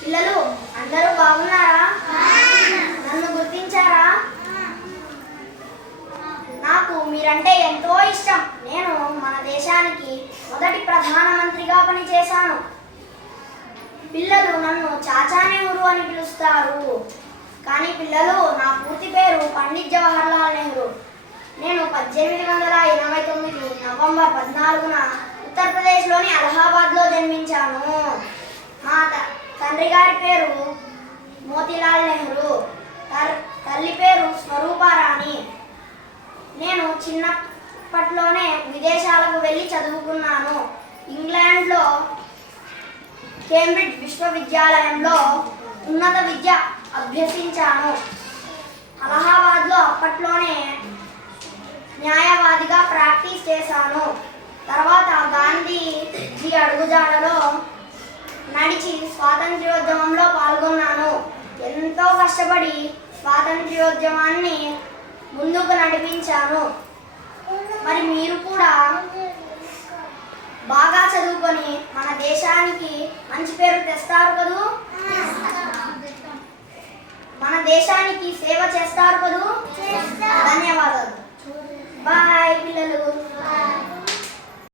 పిల్లలు అందరూ బాగున్నారా? నన్ను గుర్తించారా? నాకు మీరంటే ఎంతో ఇష్టం. నేను మన దేశానికి మొదటి ప్రధానమంత్రిగా పనిచేశాను. పిల్లలు నన్ను చాచా నెహ్రూ అని పిలుస్తారు. కానీ పిల్లలు, నా పూర్తి పేరు పండిత్ జవహర్లాల్ నెహ్రూ. నేను 1829 నవంబర్ 14న ఉత్తరప్రదేశ్లోని అలహాబాద్లో జన్మించాను. మా తండ్రి గారి పేరు మోతీలాల్ నెహ్రూ, తల్లి పేరు స్వరూపారాణి. నేను చిన్నప్పట్లోనే విదేశాలకు వెళ్ళి చదువుకున్నాను. ఇంగ్లాండ్లో కేంబ్రిడ్జ్ విశ్వవిద్యాలయంలో ఉన్నత విద్య అభ్యసించాను. అలహాబాద్లో అప్పట్లోనే న్యాయవాదిగా ప్రాక్టీస్ చేశాను. తర్వాత గాంధీజీ అడుగుజాడలో నడిచి స్వాతంత్ర్యోద్యమంలో పాల్గొన్నాను. ఎంతో కష్టపడి స్వాతంత్ర్యోద్యమాన్ని ముందుకు నడిపించాను. మరి మీరు కూడా బాగా చదువుకొని మన దేశానికి మంచి పేరు తెస్తారు కదూ? మన దేశానికి సేవ చేస్తారు కదూ? ధన్యవాదాలు. బాయ్ పిల్లలు.